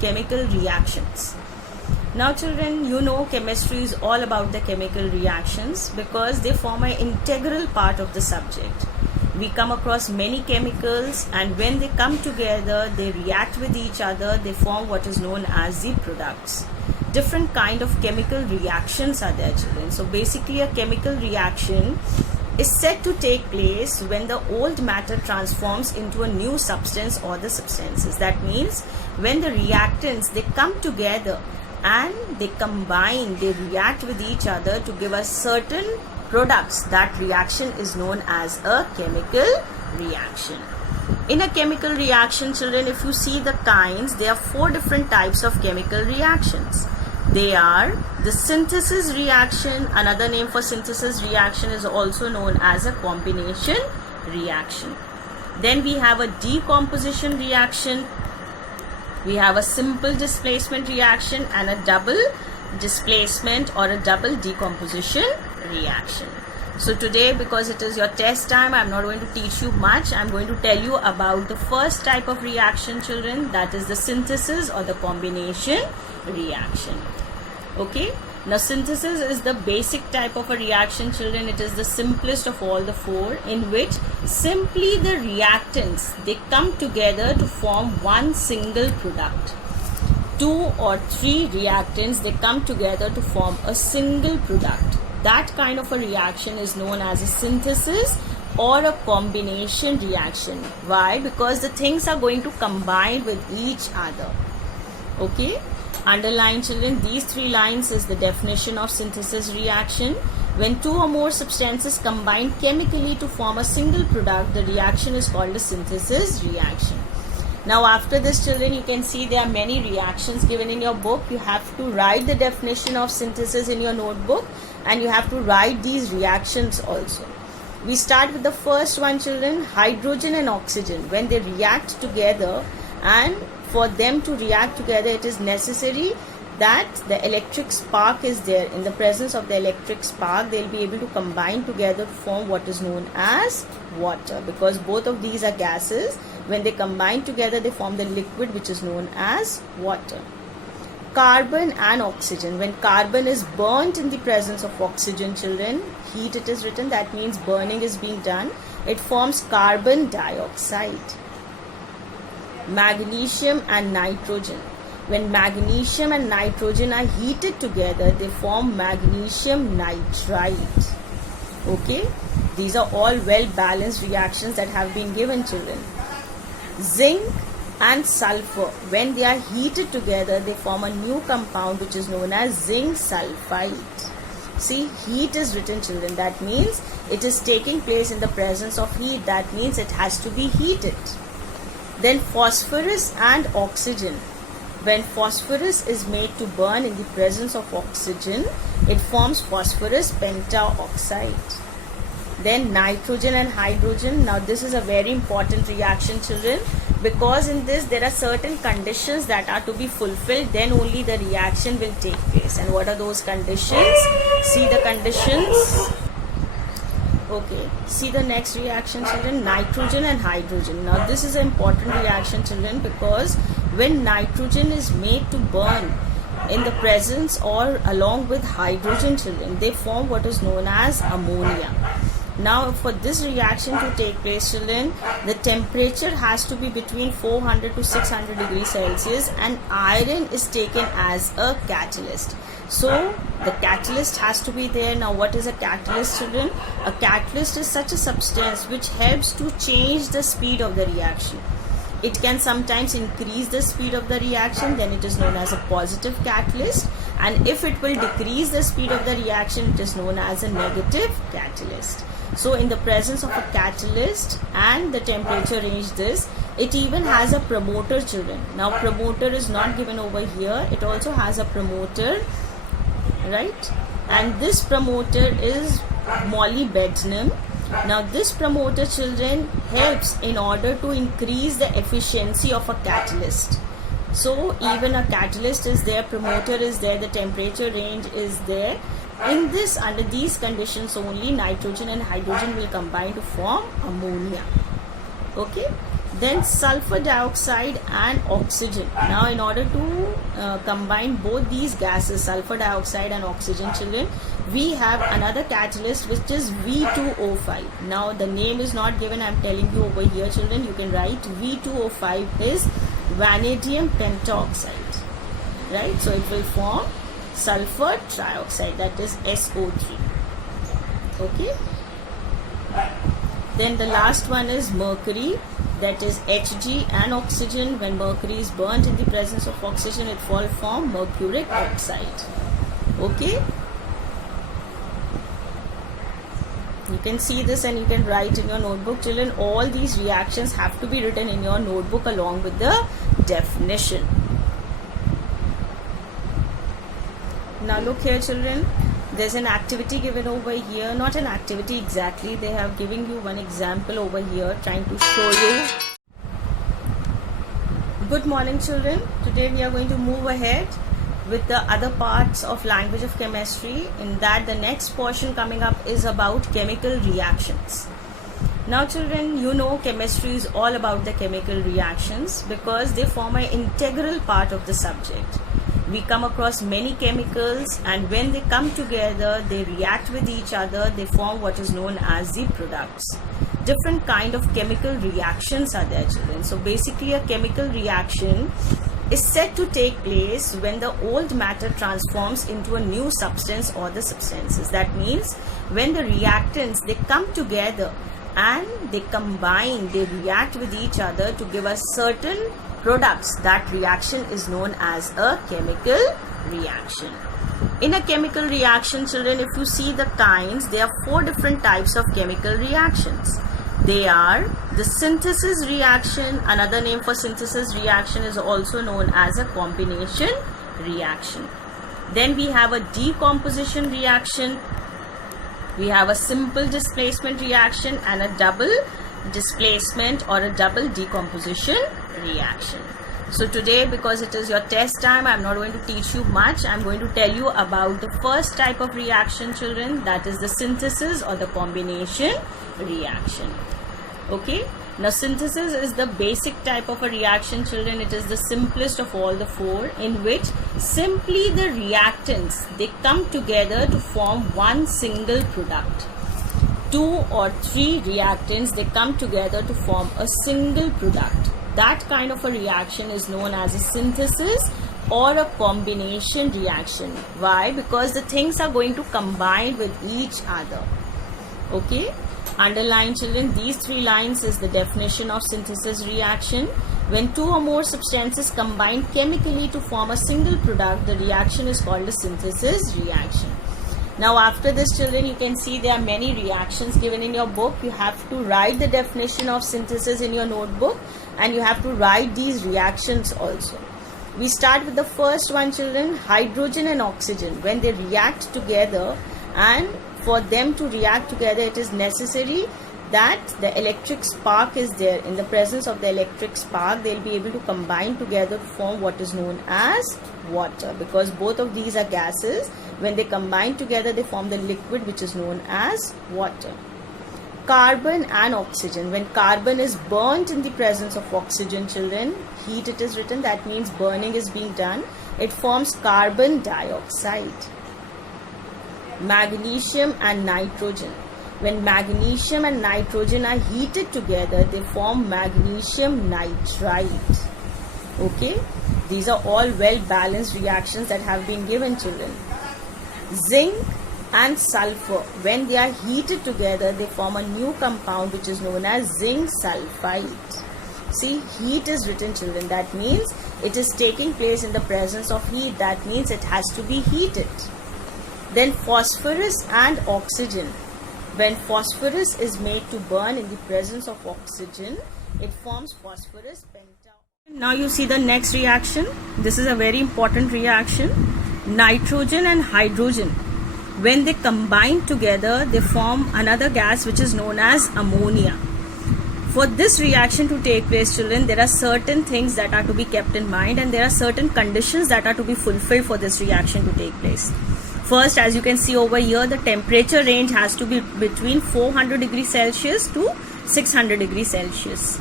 chemical reactions. Now children, you know chemistry is all about the chemical reactions because they form an integral part of the subject. We come across many chemicals, and when they come together, they react with each other, they form what is known as the products. Different kind of chemical reactions are there, children. So basically a chemical reaction is said to take place when the old matter transforms into a new substance or the substances. That means when the reactants, they come together and they combine, they react with each other to give us certain products. That reaction is known as a chemical reaction. In a chemical reaction, children, if you see the kinds, there are 4 different types of chemical reactions. They are the synthesis reaction. Another name for synthesis reaction is also known as a combination reaction. Then we have a decomposition reaction. We have a simple displacement reaction and a double displacement or a double decomposition reaction. So today, because it is your test time, I am not going to teach you much. I am going to tell you about the first type of reaction, children, that is the synthesis or the combination reaction. Okay, now synthesis is the basic type of a reaction, children. It is the simplest of all the 4, in which simply the reactants, they come together to form one single product. 2 or 3 reactants, they come together to form a single product. That kind of a reaction is known as a synthesis or a combination reaction. Why? Because the things are going to combine with each other. Okay, underline, children, these 3 lines is the definition of synthesis reaction. When 2 or more substances combine chemically to form a single product, the reaction is called a synthesis reaction. Now after this, children, you can see there are many reactions given in your book. You have to write the definition of synthesis in your notebook, and you have to write these reactions also. We start with the first one, children, hydrogen and oxygen. When they react together, and for them to react together, it is necessary that the electric spark is there. In the presence of the electric spark, they will be able to combine together to form what is known as water, because both of these are gases. When they combine together, they form the liquid which is known as water. Carbon and oxygen. When carbon is burnt in the presence of oxygen, children, heat it is written, that means burning is being done. It forms carbon dioxide. Magnesium and nitrogen. When magnesium and nitrogen are heated together, they form magnesium nitride. Okay, these are all well balanced reactions that have been given, children. Zinc and sulfur, when they are heated together, they form a new compound which is known as zinc sulfide. See, heat is written, children, that means it is taking place in the presence of heat. That means it has to be heated. Then phosphorus and oxygen. When phosphorus is made to burn in the presence of oxygen, it forms phosphorus pentaoxide. Then nitrogen and hydrogen. Now this is a very important reaction, children, because in this there are certain conditions that are to be fulfilled, then only the reaction will take place. And what are those conditions? See the conditions. Okay, see the next reaction, children, nitrogen and hydrogen. Now this is an important reaction, children, because when nitrogen is made to burn in the presence or along with hydrogen, children, they form what is known as ammonia. Now for this reaction to take place, children, the temperature has to be between 400 to 600 degrees Celsius, and iron is taken as a catalyst. So the catalyst has to be there. Now what is a catalyst, children? A catalyst is such a substance which helps to change the speed of the reaction. It can sometimes increase the speed of the reaction, then it is known as a positive catalyst, and if it will decrease the speed of the reaction, it is known as a negative catalyst. So in the presence of a catalyst and the temperature range this, it even has a promoter, children. Now promoter is not given over here, it also has a promoter, right? And this promoter is molybdenum. Now this promoter, children, helps in order to increase the efficiency of a catalyst. So even a catalyst is there, promoter is there, the temperature range is there. In this, under these conditions only, nitrogen and hydrogen will combine to form ammonia. Okay. Then sulfur dioxide and oxygen. Now in order to combine both these gases, sulfur dioxide and oxygen, children, we have another catalyst which is V2O5. Now the name is not given, I am telling you over here, children. You can write V2O5 is vanadium pentoxide, right? So it will form sulfur trioxide, that is SO3. Okay. Then the last one is mercury, that is Hg and oxygen. When mercury is burnt in the presence of oxygen, it will form mercuric oxide. Okay. You can see this and you can write in your notebook, children. All these reactions have to be written in your notebook along with the definition. Now look here, children. There's an activity given over here. Not an activity exactly. They have given you one example over here trying to show you. Good morning, children. Today we are going to move ahead with the other parts of language of chemistry. In that, the next portion coming up is about chemical reactions. Now children, you know chemistry is all about the chemical reactions because they form an integral part of the subject. We come across many chemicals, and when they come together, they react with each other, they form what is known as the products. Different kind of chemical reactions are there, children. So basically a chemical reaction is said to take place when the old matter transforms into a new substance or the substances. That means when the reactants, they come together and they combine, they react with each other to give us certain products. That reaction is known as a chemical reaction. In a chemical reaction, children, if you see the kinds, there are 4 different types of chemical reactions. They are the synthesis reaction. Another name for synthesis reaction is also known as a combination reaction. Then we have a decomposition reaction. We have a simple displacement reaction and a double displacement or a double decomposition reaction. So today, because it is your test time, I am not going to teach you much. I am going to tell you about the first type of reaction, children, that is the synthesis or the combination reaction. Okay. Now synthesis is the basic type of a reaction, children. It is the simplest of all the 4, in which simply the reactants, they come together to form one single product. 2 or 3 reactants, they come together to form a single product. That kind of a reaction is known as a synthesis or a combination reaction. Why? Because the things are going to combine with each other. Okay. Underline, children, these 3 lines is the definition of synthesis reaction. When 2 or more substances combine chemically to form a single product, the reaction is called a synthesis reaction. Now after this, children, you can see there are many reactions given in your book. You have to write the definition of synthesis in your notebook, and you have to write these reactions also. We start with the first one, children, hydrogen and oxygen. When they react together, and for them to react together, it is necessary that the electric spark is there. In the presence of the electric spark, they will be able to combine together to form what is known as water, because both of these are gases. When they combine together, they form the liquid which is known as water. Carbon and oxygen. When carbon is burnt in the presence of oxygen, children, heat it is written, that means burning is being done. It forms carbon dioxide. Magnesium and nitrogen. When magnesium and nitrogen are heated together, they form magnesium nitride. Okay, these are all well balanced reactions that have been given, children. Zinc and sulfur, when they are heated together, they form a new compound which is known as zinc sulfide. See, heat is written, children, that means it is taking place in the presence of heat. That means it has to be heated. Then phosphorus and oxygen. When phosphorus is made to burn in the presence of oxygen, it forms phosphorus pentoxide. Now you see the next reaction. This is a very important reaction. Nitrogen and hydrogen. When they combine together, they form another gas which is known as ammonia. For this reaction to take place, children, there are certain things that are to be kept in mind, and there are certain conditions that are to be fulfilled for this reaction to take place. First, as you can see over here, the temperature range has to be between 400 degrees Celsius to 600 degrees Celsius.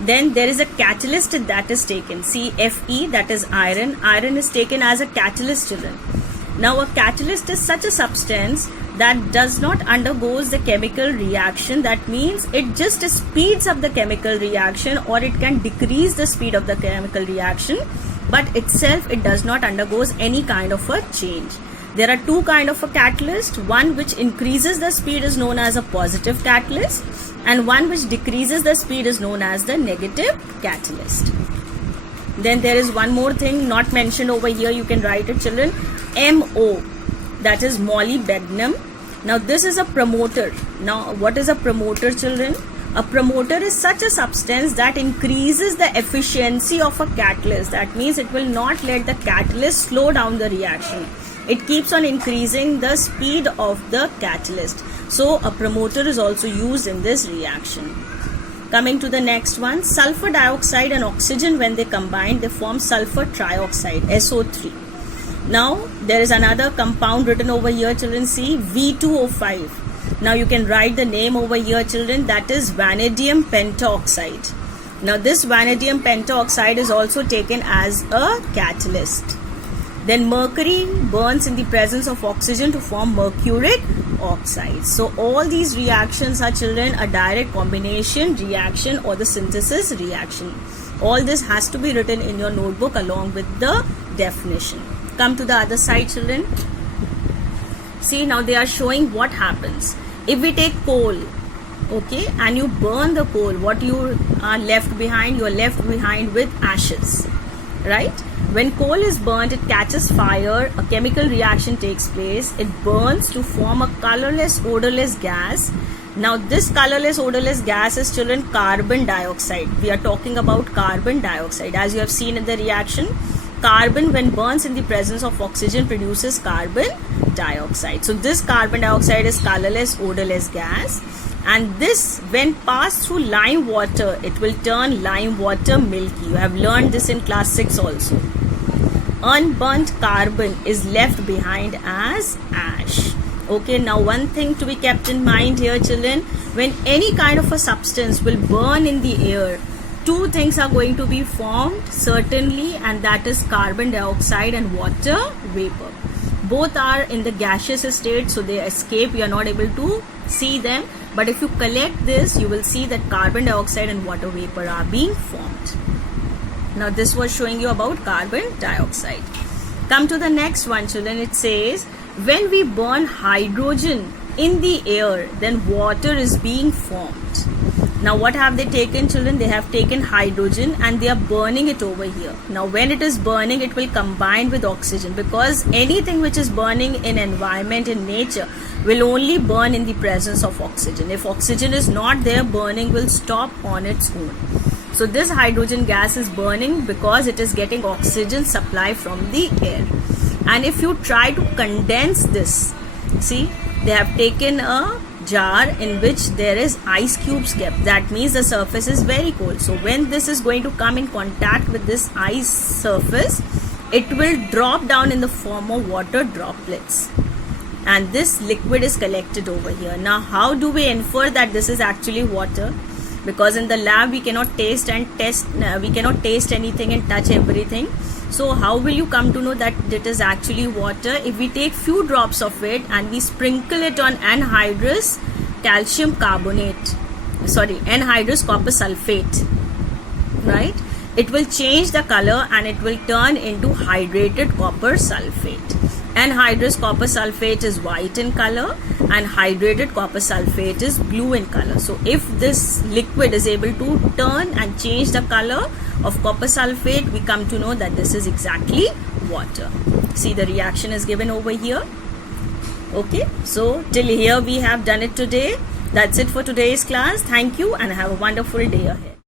Then there is a catalyst that is taken. See, Fe, that is iron. Iron is taken as a catalyst, children. Now a catalyst is such a substance that does not undergoes the chemical reaction. That means it just speeds up the chemical reaction, or it can decrease the speed of the chemical reaction, but itself it does not undergoes any kind of a change. There are two kind of a catalyst. One which increases the speed is known as a positive catalyst, and one which decreases the speed is known as the negative catalyst. Then there is one more thing not mentioned over here. You can write it, children. MO, that is molybdenum. Now this is a promoter. Now what is a promoter, children? A promoter is such a substance that increases the efficiency of a catalyst. That means it will not let the catalyst slow down the reaction. It keeps on increasing the speed of the catalyst. So a promoter is also used in this reaction. Coming to the next one, sulfur dioxide and oxygen, when they combine, they form sulfur trioxide, SO3. Now there is another compound written over here, children. See, V2O5. Now you can write the name over here, children. That is vanadium pentaoxide. Now this vanadium pentaoxide is also taken as a catalyst. Then mercury burns in the presence of oxygen to form mercuric oxide. So all these reactions are, children, a direct combination reaction or the synthesis reaction. All this has to be written in your notebook along with the definition. Come to the other side, children. See, now they are showing what happens. If we take coal, okay, and you burn the coal, what you are left behind? You are left behind with ashes, right? When coal is burnt, it catches fire, a chemical reaction takes place, it burns to form a colorless, odorless gas. Now this colorless, odorless gas is, children, carbon dioxide. We are talking about carbon dioxide. As you have seen in the reaction, carbon, when burns in the presence of oxygen, produces carbon dioxide. So this carbon dioxide is colorless, odorless gas. And this, when passed through lime water, it will turn lime water milky. You have learned this in class 6 also. Unburnt carbon is left behind as ash. Okay, now one thing to be kept in mind here, children. When any kind of a substance will burn in the air, two things are going to be formed certainly, and that is carbon dioxide and water vapor. Both are in the gaseous state, so they escape. You are not able to see them. But if you collect this, you will see that carbon dioxide and water vapor are being formed. Now this was showing you about carbon dioxide. Come to the next one, children. It says, when we burn hydrogen in the air, then water is being formed. Now what have they taken, children? They have taken hydrogen and they are burning it over here. Now when it is burning, it will combine with oxygen, because anything which is burning in environment, in nature, will only burn in the presence of oxygen. If oxygen is not there, burning will stop on its own. So this hydrogen gas is burning because it is getting oxygen supply from the air. And if you try to condense this, see, they have taken a jar in which there is ice cubes kept. That means the surface is very cold. So when this is going to come in contact with this ice surface, it will drop down in the form of water droplets. And this liquid is collected over here. Now how do we infer that this is actually water? Because in the lab we cannot taste and test, we cannot taste anything and touch everything. So how will you come to know that it is actually water? If we take few drops of it and we sprinkle it on anhydrous calcium carbonate, anhydrous copper sulfate, right? It will change the color and it will turn into hydrated copper sulfate. Anhydrous copper sulfate is white in color and hydrated copper sulfate is blue in color. So if this liquid is able to turn and change the color of copper sulfate, we come to know that this is exactly water. See, the reaction is given over here. Okay, so till here we have done it today. That's it for today's class. Thank you and have a wonderful day ahead.